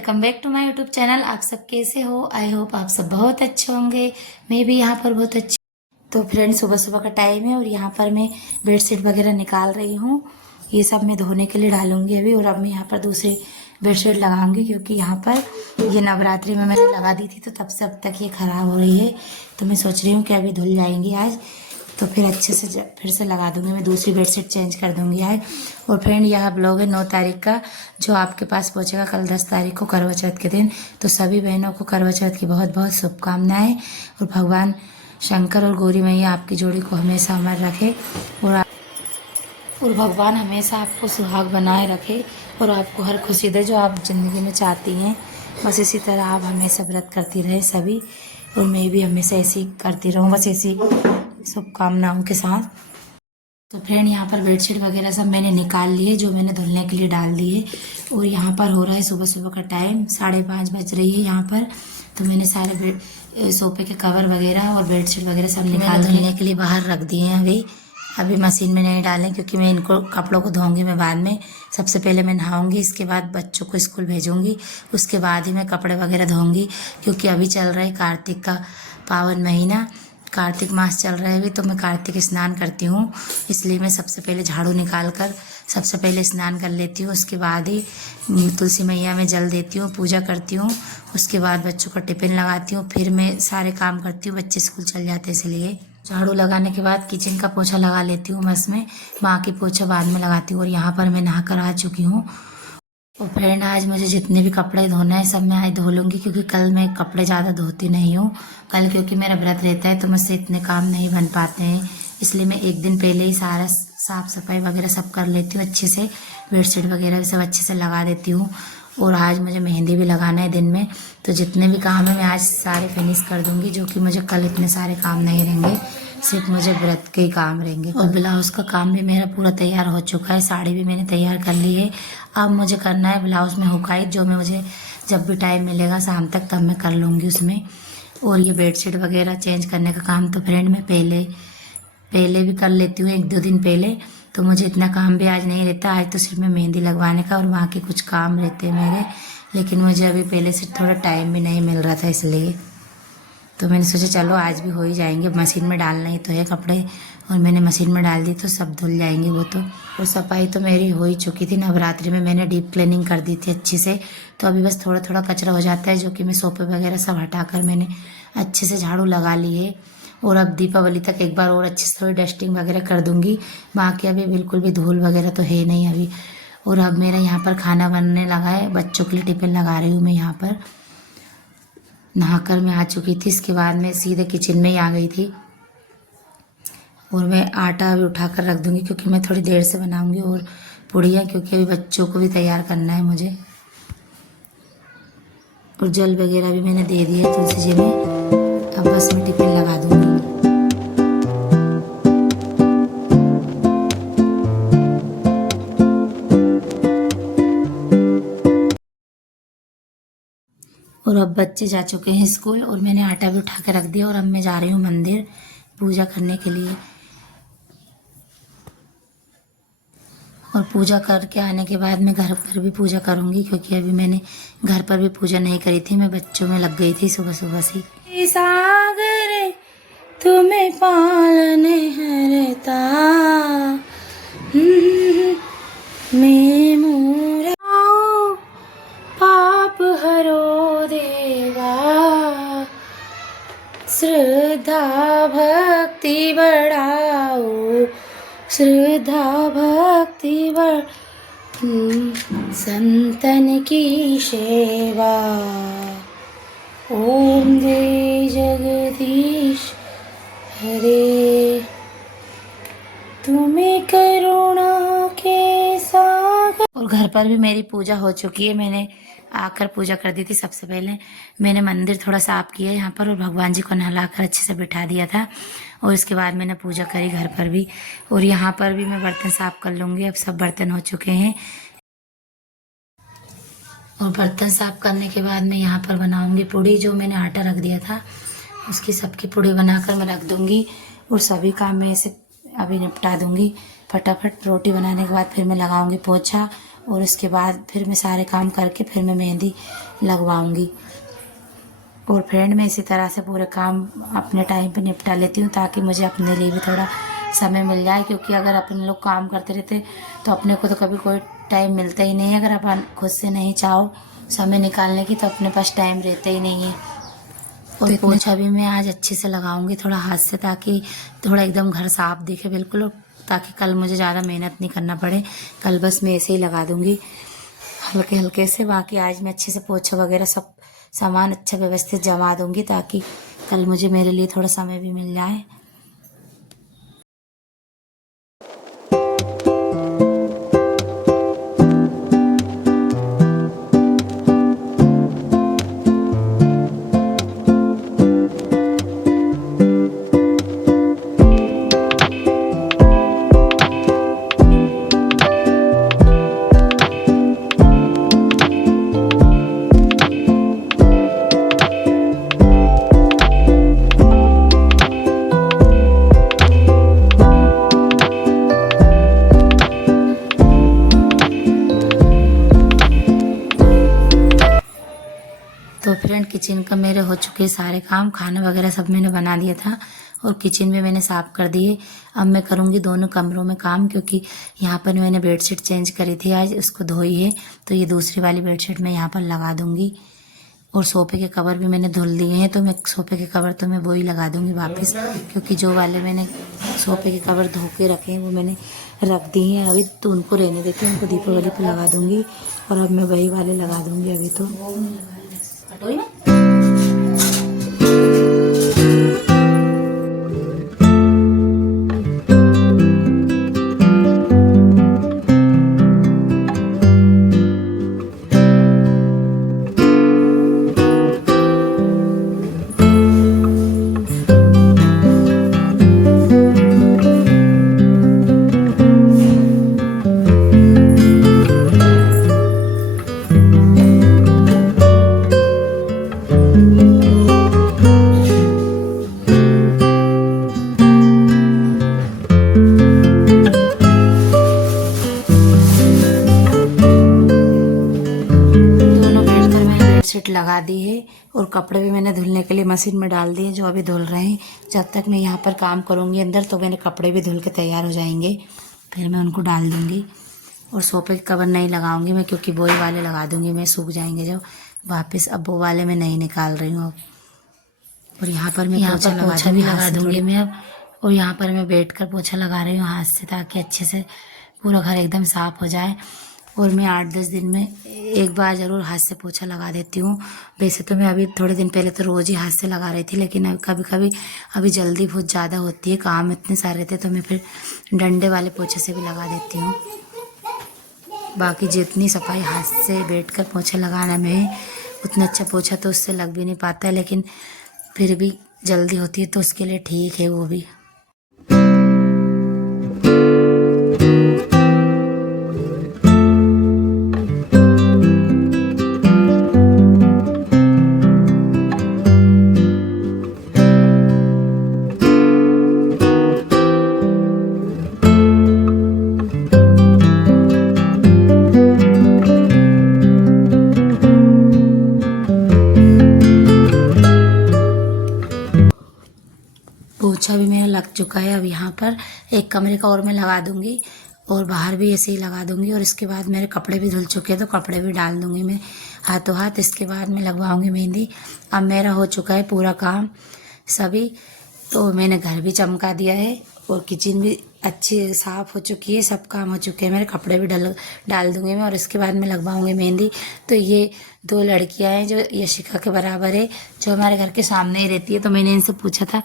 Welcome back to my YouTube channel. आप सब कैसे हो? आई होप आप सब बहुत अच्छे होंगे। मैं भी यहाँ पर बहुत अच्छी। तो फ्रेंड, सुबह सुबह का टाइम है और यहाँ पर मैं बेडशीट वगैरह निकाल रही हूँ। ये सब मैं धोने के लिए डालूंगी अभी। और अब मैं यहाँ पर दूसरी बेडशीट लगाऊंगी क्योंकि यहाँ पर ये नवरात्रि में मैंने लगा दी थी तो तब से अब तक ये खराब हो रही है। तो मैं सोच रही हूँ कि अभी धुल जाएंगी आज, तो फिर अच्छे से फिर से लगा दूंगी। मैं दूसरी बेडशीट चेंज कर दूंगी आज। और फ्रेंड, यह ब्लॉग है 9 तारीख का, जो आपके पास पहुंचेगा कल 10 तारीख को करवा चौथ के दिन। तो सभी बहनों को करवा चौथ की बहुत बहुत शुभकामनाएं। और भगवान शंकर और गौरी मैया आपकी जोड़ी को हमेशा अमर रखे और भगवान हमेशा आपको सुहाग बनाए रखे और आपको हर खुशी दे जो आप ज़िंदगी में चाहती हैं। बस इसी तरह आप हमेशा व्रत करती रहे सभी, और मैं भी हमेशा ऐसी करती रहूँ, बस ऐसी शुभकामनाओं के साथ। तो फ्रेंड, यहाँ पर बेडशीट वगैरह सब मैंने निकाल लिए जो मैंने धुलने के लिए डाल दिए। और यहाँ पर हो रहा है सुबह सुबह का टाइम, 5:30 बज रही है यहाँ पर। तो मैंने सारे सोफे के कवर वगैरह और बेडशीट वगैरह सब निकाल धुलने के लिए बाहर रख दिए हैं। अभी मशीन में नहीं डालें क्योंकि मैं इनको कपड़ों को धोऊंगी मैं बाद में। सबसे पहले मैं नहाऊंगी, इसके बाद बच्चों को स्कूल भेजूंगी, उसके बाद ही मैं कपड़े वगैरह धोऊंगी। क्योंकि अभी चल रहा है कार्तिक का पावन महीना, कार्तिक मास चल रहा है अभी, तो मैं कार्तिक स्नान करती हूँ। इसलिए मैं सबसे पहले झाड़ू निकाल कर सबसे पहले स्नान कर लेती हूँ। उसके बाद ही तुलसी मैया में जल देती हूँ, पूजा करती हूँ। उसके बाद बच्चों का टिफिन लगाती हूँ, फिर मैं सारे काम करती हूँ। बच्चे स्कूल चल जाते हैं इसलिए झाड़ू लगाने के बाद किचन का पोछा लगा लेती हूँ बस में, बाकी पोछा बाद में लगाती हूँ। और यहाँ पर मैं नहा कर आ चुकी हूँ। और फ्रेंड, आज मुझे जितने भी कपड़े धोना है सब मैं आज धो लूँगी क्योंकि कल मैं कपड़े ज़्यादा धोती नहीं हूँ। कल क्योंकि मेरा व्रत रहता है तो मुझसे इतने काम नहीं बन पाते हैं, इसलिए मैं एक दिन पहले ही सारा साफ़ सफाई वगैरह सब कर लेती हूँ अच्छे से। बेडशीट वगैरह भी सब अच्छे से लगा देती हूँ। और आज मुझे मेहंदी भी लगाना है दिन में, तो जितने भी काम है मैं आज सारे फिनिश कर दूँगी, जो कि मुझे कल इतने सारे काम नहीं रहेंगे, सिर्फ मुझे व्रत के ही काम रहेंगे। और ब्लाउज़ का काम भी मेरा पूरा तैयार हो चुका है, साड़ी भी मैंने तैयार कर ली है। अब मुझे करना है ब्लाउज़ में हुकाई, जो मैं मुझे जब भी टाइम मिलेगा शाम तक तब मैं कर लूँगी उसमें। और ये बेडशीट वगैरह चेंज करने का काम तो फ्रेंड मैं पहले भी कर लेती हूँ, 1-2 दिन पहले। तो मुझे इतना काम भी आज नहीं रहता, आज तो सिर्फ मैं मेहंदी लगवाने का और वहाँ के कुछ काम रहते हैं मेरे। लेकिन मुझे अभी पहले से थोड़ा टाइम भी नहीं मिल रहा था, इसलिए तो मैंने सोचा चलो आज भी हो ही जाएंगे। मशीन में डालना ही तो है कपड़े, और मैंने मशीन में डाल दी तो सब धुल जाएंगे वो तो। और सफाई तो मेरी हो ही चुकी थी, नवरात्रि में मैंने डीप क्लीनिंग कर दी थी अच्छे से। तो अभी बस थोड़ा थोड़ा कचरा हो जाता है, जो कि मैं सोफे वगैरह सब हटाकर मैंने अच्छे से झाड़ू लगा ली है। और अब दीपावली तक एक बार और अच्छे से थोड़ी डस्टिंग वगैरह कर दूंगी। बाकी अभी बिल्कुल भी धूल वगैरह तो है नहीं अभी। और अब मेरा यहाँ पर खाना बनने लगा है, बच्चों के लिए टिफिन लगा रही हूँ मैं। यहाँ पर नहाकर मैं आ चुकी थी, इसके बाद मैं सीधे किचन में ही आ गई थी। और मैं आटा अभी उठा कर रख दूंगी क्योंकि मैं थोड़ी देर से बनाऊंगी, और पुड़िया क्योंकि अभी बच्चों को भी तैयार करना है मुझे। और जल वगैरह भी मैंने दे दिया तुलसी जी में, अब बस मैं टिफिन लगा दूंगी। और अब बच्चे जा चुके हैं स्कूल, और मैंने आटा भी उठा के रख दिया। और अब मैं जा रही हूँ मंदिर पूजा करने के लिए। और पूजा करके आने के बाद मैं घर पर भी पूजा करूँगी, क्योंकि अभी मैंने घर पर भी पूजा नहीं करी थी, मैं बच्चों में लग गई थी सुबह सुबह से। सागर तुम्हें पालन हरता मैं मोरा पाप हरो देवा, श्रद्धा भक्ति बढ़ाओ, श्रद्धा भक्ति बढ़ संतन की सेवा। ओम जय जगदीश हरे, तुम्हें करुणा के सागर। और घर पर भी मेरी पूजा हो चुकी है, मैंने आकर पूजा कर दी थी। सबसे पहले मैंने मंदिर थोड़ा साफ किया यहाँ पर, और भगवान जी को नहलाकर अच्छे से बिठा दिया था। और इसके बाद मैंने पूजा करी घर पर भी। और यहाँ पर भी मैं बर्तन साफ कर लूँगी, अब सब बर्तन हो चुके हैं। और बर्तन साफ करने के बाद मैं यहाँ पर बनाऊँगी पूड़ी, जो मैंने आटा रख दिया था उसकी सबकी पूड़ी बनाकर मैं रख दूँगी। और सभी काम मैं ऐसे अभी निपटा दूँगी फटाफट। रोटी बनाने के बाद फिर मैं लगाऊँगी पोछा, और उसके बाद फिर मैं सारे काम करके फिर मैं मेहंदी लगवाऊंगी। और फ्रेंड मैं इसी तरह से पूरे काम अपने टाइम पे निपटा लेती हूँ ताकि मुझे अपने लिए भी थोड़ा समय मिल जाए, क्योंकि अगर अपन लोग काम करते रहते तो अपने को तो कभी कोई टाइम मिलता ही नहीं है। अगर अपन खुद से नहीं चाहो समय निकालने की तो अपने पास टाइम रहता ही नहीं है। और पोछा भी मैं आज अच्छे से लगाऊंगी थोड़ा हाथ से, ताकि थोड़ा एकदम घर साफ दिखे बिल्कुल, ताकि कल मुझे ज़्यादा मेहनत नहीं करना पड़े। कल बस मैं ऐसे ही लगा दूंगी हल्के हल्के से। बाकी आज मैं अच्छे से पोछा वगैरह सब सामान अच्छा व्यवस्थित जमा दूंगी ताकि कल मुझे मेरे लिए थोड़ा समय भी मिल जाए। तो फ्रेंड किचन का मेरे हो चुके सारे काम, खाना वगैरह सब मैंने बना दिया था और किचन भी मैंने साफ़ कर दिए। अब मैं करूँगी दोनों कमरों में काम, क्योंकि यहाँ पर मैंने बेडशीट चेंज करी थी आज, उसको धोई है तो ये दूसरी वाली बेडशीट मैं यहाँ पर लगा दूँगी। और सोफ़े के कवर भी मैंने धुल दिए हैं, तो मैं सोफ़े के कवर तो मैं वही लगा दूँगी वापस, क्योंकि जो वाले मैंने सोफ़े के कवर धो के रखे हैं वो मैंने रख दिए हैं अभी, तो उनको रहने देती हूँ, उनको दीपावली पे लगा दूँगी। और अब मैं वही वाले लगा दूँगी अभी तो। बेडशीट लगा दी है और कपड़े भी मैंने धुलने के लिए मशीन में डाल दिए, जो अभी धुल रहे हैं। जब तक मैं यहाँ पर काम करूँगी अंदर तो मेरे कपड़े भी धुल के तैयार हो जाएंगे, फिर मैं उनको डाल दूँगी। और सोफे के कवर नहीं लगाऊंगी मैं, क्योंकि वही वाले लगा दूँगी मैं, सूख जाएंगे जब वापस। अब वो वाले मैं नहीं निकाल रही हूँ अब। और यहाँ पर मैं पोछा लगा दूँगी मैं अब। और यहाँ पर मैं बैठ कर पोछा लगा रही हूँ हाथ से, ताकि अच्छे से पूरा घर एकदम साफ़ हो जाए। और मैं 8-10 दिन में एक बार ज़रूर हाथ से पोछा लगा देती हूँ। वैसे तो मैं अभी थोड़े दिन पहले तो रोज़ ही हाथ से लगा रही थी, लेकिन कभी कभी अभी जल्दी बहुत ज़्यादा होती है, काम इतने सारे रहते तो मैं फिर डंडे वाले पोछे से भी लगा देती हूँ। बाकी जितनी सफाई हाथ से बैठकर पोछा लगाना में उतना अच्छा पोछा तो उससे लग भी नहीं पाता है, लेकिन फिर भी जल्दी होती है तो उसके लिए ठीक है वो भी। पोछा भी मेरा लग चुका है। अब यहाँ पर एक कमरे का और मैं लगा दूँगी और बाहर भी ऐसे ही लगा दूँगी। और इसके बाद मेरे कपड़े भी धुल चुके हैं तो कपड़े भी डाल दूँगी मैं हाथों हाथ। इसके बाद मैं लगवाऊँगी मेहंदी। अब मेरा हो चुका है पूरा काम सभी, तो मैंने घर भी चमका दिया है और किचन भी अच्छी साफ़ हो चुकी है, सब काम हो चुके हैं मेरे। कपड़े भी डाल दूँगी मैं और इसके बाद मैं लगवाऊँगी मेहंदी। तो ये 2 लड़कियाँ हैं जो यशिका के बराबर है, जो हमारे घर के सामने ही रहती है। तो मैंने इनसे पूछा था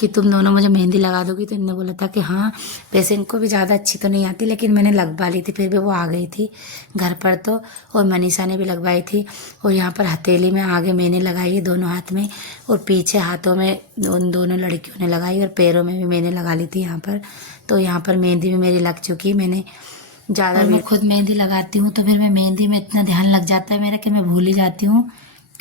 कि तुम दोनों मुझे मेहंदी लगा दोगी, तो इन्होंने बोला था कि हाँ। वैसे इनको भी ज़्यादा अच्छी तो नहीं आती, लेकिन मैंने लगवा ली थी, फिर भी वो आ गई थी घर पर तो। और मनीषा ने भी लगवाई थी। और यहाँ पर हथेली में आगे मैंने लगाई है दोनों हाथ में, और पीछे हाथों में उन दोनों लड़कियों ने लगाई, और पैरों में भी मैंने लगा ली थी यहाँ पर। तो यहाँ पर मेहंदी भी मेरी लग चुकी है। मैंने ज़्यादा मैं खुद मेहंदी लगाती हूँ तो फिर मैं मेहंदी में इतना ध्यान लग जाता है मेरा कि मैं भूल ही जाती हूँ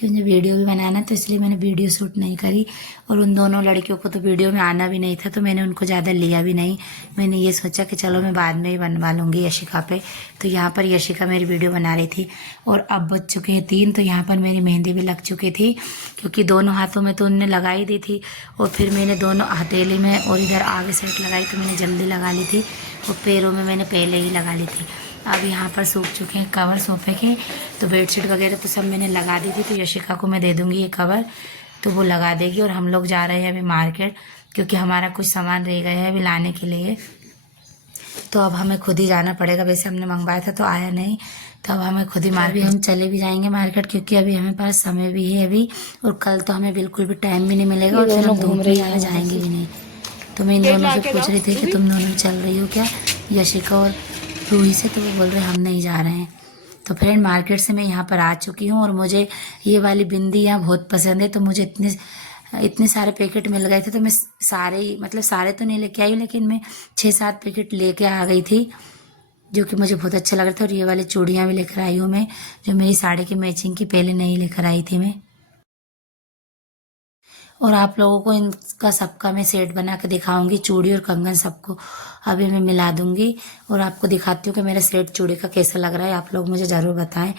कि मुझे वीडियो भी बनाना, तो इसलिए मैंने वीडियो शूट नहीं करी। और उन दोनों लड़कियों को तो वीडियो में आना भी नहीं था, तो मैंने उनको ज़्यादा लिया भी नहीं। मैंने ये सोचा कि चलो मैं बाद में ही बनवा लूँगी यशिका पे। तो यहाँ पर यशिका मेरी वीडियो बना रही थी। और अब बज चुके हैं 3, तो यहाँ पर मेरी मेहंदी भी लग चुकी थी, क्योंकि दोनों हाथों में तो उनने लगा ही दी थी। और फिर मैंने दोनों हथेली में और इधर आगे साइड लगाई, तो मैंने जल्दी लगा ली थी। और पैरों में मैंने पहले ही लगा ली थी। अब यहाँ पर सूख चुके हैं कवर सोफे के, तो बेडशीट वगैरह तो सब मैंने लगा दी थी। तो यशिका को मैं दे दूँगी ये कवर, तो वो लगा देगी। और हम लोग जा रहे हैं अभी मार्केट, क्योंकि हमारा कुछ सामान रह गया है अभी लाने के लिए, तो अब हमें खुद ही जाना पड़ेगा। वैसे हमने मंगवाया था तो आया नहीं, तो अब हमें खुद ही मार्केट, हम चले भी जाएंगे मार्केट, क्योंकि अभी हमें पास समय भी है अभी, और कल तो हमें बिल्कुल भी टाइम भी नहीं मिलेगा, और फिर हम घूम रहे हैं, जाएंगे भी नहीं। तो मैं इन दोनों से पूछ रही थी कि तुम दोनों चल रही हो क्या, यशिका और रूही से, तो वो बोल रहे हम नहीं जा रहे हैं। तो फ्रेंड मार्केट से मैं यहाँ पर आ चुकी हूँ, और मुझे ये वाली बिंदी यहाँ बहुत पसंद है। तो मुझे इतने सारे पैकेट मिल गए थे, तो मैं सारे ही, मतलब सारे तो नहीं लेके आई, लेकिन मैं 6-7 पैकेट लेके आ गई थी, जो कि मुझे बहुत अच्छा लग रहा था। और ये वाली चूड़ियाँ भी लेकर आई हूँ मैं, जो मेरी साड़ी की मैचिंग की पहले नहीं लेकर आई थी मैं। और आप लोगों को इनका सबका मैं सेट बना के दिखाऊंगी, चूड़ी और कंगन सबको अभी मैं मिला दूंगी, और आपको दिखाती हूँ कि मेरा सेट चूड़ी का कैसा लग रहा है। आप लोग मुझे ज़रूर बताएं।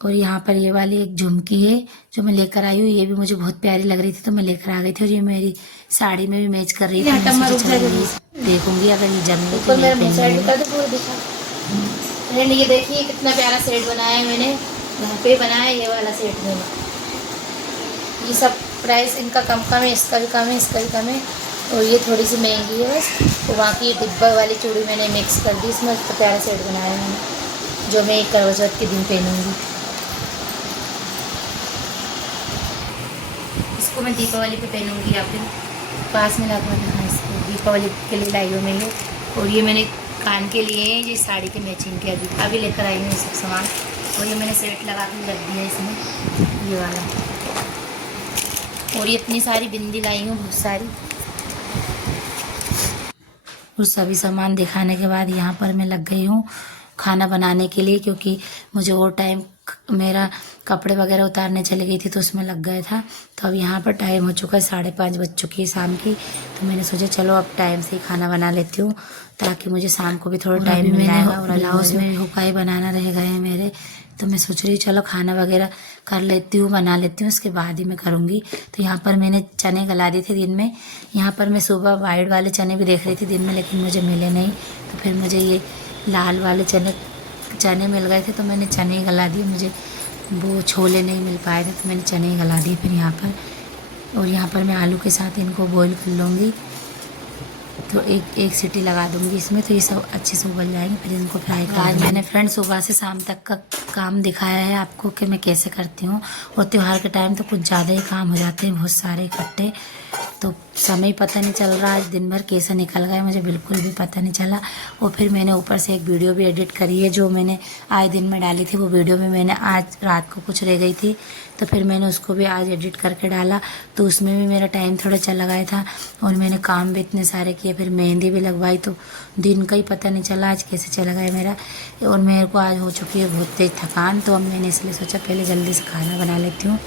और यहाँ पर ये वाली एक झुमकी है जो मैं लेकर आई हूँ, ये भी मुझे बहुत प्यारी लग रही थी, तो मैं लेकर आ गई थी। और ये मेरी साड़ी में भी मैच कर रही थी। देखूंगी अगर ये जम गई तो। फ्रेंड ये देखिए कितना प्यारा सेट बनाया है मैंने, यहाँ पे बनाया ये वाला सेट मैंने। ये सब प्राइस इनका कम है, इसका भी कम है, इसका भी कम है, और ये थोड़ी सी महंगी है बस। तो बाकी डिब्बा वाली चूड़ी मैंने मिक्स कर दी इसमें। तो प्यारा सेट बनाया मैंने, जो मैं एक करवा चौथ के दिन पहनूंगी। इसको मैं दीपावली पे पहनूंगी, या फिर पास में लगवाना है इसको, दीपावली के लिए लाई हूँ मैं ये। और ये मैंने कान के लिए ये साड़ी के मैचिंग के अभी लेकर आई हूँ ये सब सामान। और ये मैंने सेट लगा के रख दिया इसमें, ये वाला। और ये इतनी सारी बिंदी लाई हूँ, बहुत सारी। और सभी सामान दिखाने के बाद यहाँ पर मैं लग गई हूँ खाना बनाने के लिए, क्योंकि मुझे वो टाइम मेरा कपड़े वगैरह उतारने चली गई थी, तो उसमें लग गया था। तो अब यहाँ पर टाइम हो चुका है, 5:30 बज चुकी है शाम की। तो मैंने सोचा चलो अब टाइम से ही खाना बना लेती हूँ, ताकि मुझे शाम को भी थोड़ा टाइम मिल जाएगा। और ब्लाउज में हुकाई बनाना रह गए हैं मेरे, तो मैं सोच रही हूँ चलो खाना वगैरह कर लेती हूँ, बना लेती हूँ, उसके बाद ही मैं करूँगी। तो यहाँ पर मैंने चने गला दिए थे दिन में। यहाँ पर मैं सुबह वाइट वाले चने भी देख रही थी दिन में, लेकिन मुझे मिले नहीं। तो फिर मुझे ये लाल वाले चने मिल गए थे, तो मैंने चने ही गला दिए। मुझे वो छोले नहीं मिल पाए थे, तो मैंने चने ही गला दिए फिर यहाँ पर। और यहाँ पर मैं आलू के साथ इनको बॉईल कर लूँगी, तो एक सीटी लगा दूंगी इसमें, तो ये सब अच्छे से उबल जाएंगे, फिर इनको फ्राई कर। आज मैंने फ्रेंड सुबह से शाम तक का काम दिखाया है आपको कि मैं कैसे करती हूँ। और त्यौहार के टाइम तो कुछ ज़्यादा ही काम हो जाते हैं, बहुत सारे इकट्ठे, तो समय पता नहीं चल रहा आज दिन भर कैसे निकल गया, मुझे बिल्कुल भी पता नहीं चला। और फिर मैंने ऊपर से एक वीडियो भी एडिट करी है, जो मैंने आज दिन में डाली थी। वो वीडियो में मैंने आज रात को कुछ रह गई थी, तो फिर मैंने उसको भी आज एडिट करके डाला, तो उसमें भी मेरा टाइम थोड़ा चला गया था। और मैंने काम भी इतने सारे किए, फिर मेहंदी भी लगवाई, तो दिन का ही पता नहीं चला आज कैसे चला गया मेरा। और मेरे को आज हो चुकी है बहुत तेज थकान, तो अब मैंने इसलिए सोचा पहले जल्दी से खाना बना लेती हूँ,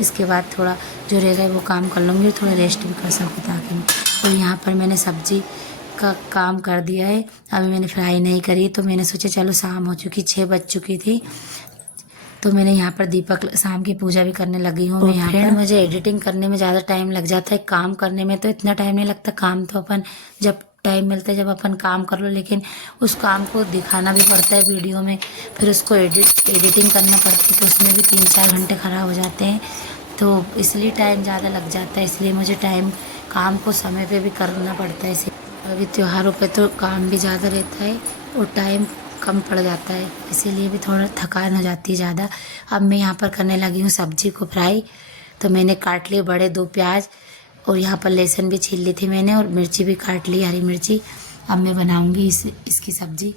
इसके बाद थोड़ा जो रह गए वो काम कर लूँगी, थोड़ा रेस्ट भी कर सकूँ ताकि। और यहाँ पर मैंने सब्जी का काम कर दिया है, अभी मैंने फ्राई नहीं करी, तो मैंने सोचा चलो शाम हो चुकी, 6 बज चुकी थी, तो मैंने यहाँ पर दीपक शाम की पूजा भी करने लगी हूँ मैं यहाँ पर। मुझे एडिटिंग करने में ज़्यादा टाइम लग जाता है, काम करने में तो इतना टाइम नहीं लगता। काम तो अपन जब टाइम मिलता है जब अपन काम कर लो, लेकिन उस काम को दिखाना भी पड़ता है वीडियो में, फिर उसको एडिटिंग करना पड़ता है, तो उसमें भी 3-4 घंटे ख़राब हो जाते हैं, तो इसलिए टाइम ज़्यादा लग जाता है। इसलिए मुझे काम को समय पे भी करना पड़ता है। इसे अभी त्योहारों पे तो काम भी ज़्यादा रहता है और टाइम कम पड़ जाता है, इसीलिए भी थोड़ा थकान हो जाती है ज़्यादा। अब मैं यहाँ पर करने लगी हूँ सब्जी को फ्राई, तो मैंने काट लिए बड़े 2 प्याज, और यहाँ पर लहसुन भी छील ली थी मैंने, और मिर्ची भी काट ली, हरी मिर्ची। अब मैं बनाऊँगी इसकी सब्ज़ी।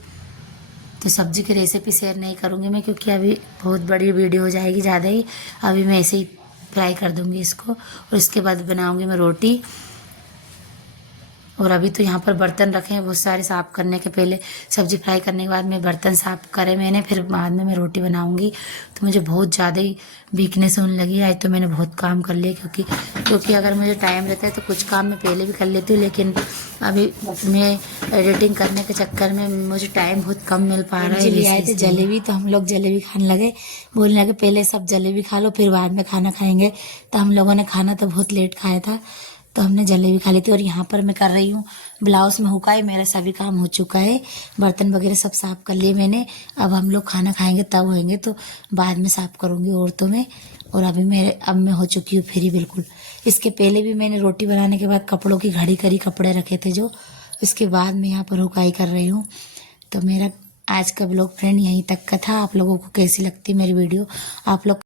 तो सब्ज़ी की रेसिपी शेयर नहीं करूँगी मैं, क्योंकि अभी बहुत बड़ी वीडियो हो जाएगी ज़्यादा ही। अभी मैं ऐसे ही फ्राई कर दूँगी इसको, और इसके बाद बनाऊँगी मैं रोटी। और अभी तो यहाँ पर बर्तन रखे हैं बहुत सारे साफ करने के। पहले सब्जी फ्राई करने के बाद में बर्तन साफ करे मैंने, फिर बाद में मैं रोटी बनाऊंगी। तो मुझे बहुत ज़्यादा ही वीकनेस होने लगी है। आज तो मैंने बहुत काम कर लिए, क्योंकि अगर मुझे टाइम रहता है तो कुछ काम मैं पहले भी कर लेती हूँ, लेकिन अभी मैं एडिटिंग करने के चक्कर में मुझे टाइम बहुत कम मिल पा रहा है। ले आए थे जलेबी, तो हम लोग जलेबी खाने लगे। बोलने लगे पहले सब जलेबी खा लो फिर बाद में खाना खाएंगे। तो हम लोगों ने खाना तो बहुत लेट खाया था, तो हमने जलेबी खा ली थी। और यहाँ पर मैं कर रही हूँ ब्लाउज में हुकाई। मेरा सभी काम हो चुका है, बर्तन वगैरह सब साफ कर लिए मैंने। अब हम लोग खाना खाएंगे तब होएंगे, तो बाद में साफ करूँगी औरतों में। और अभी मैं हो चुकी हूँ फ्री बिल्कुल। इसके पहले भी मैंने रोटी बनाने के बाद कपड़ों की घड़ी करी, कपड़े रखे थे जो, उसके बाद मैं यहाँ पर हुकाई कर रही हूँ। तो मेरा आज का ब्लॉग फ्रेंड यहीं तक का था। आप लोगों को कैसी लगती मेरी वीडियो आप लोग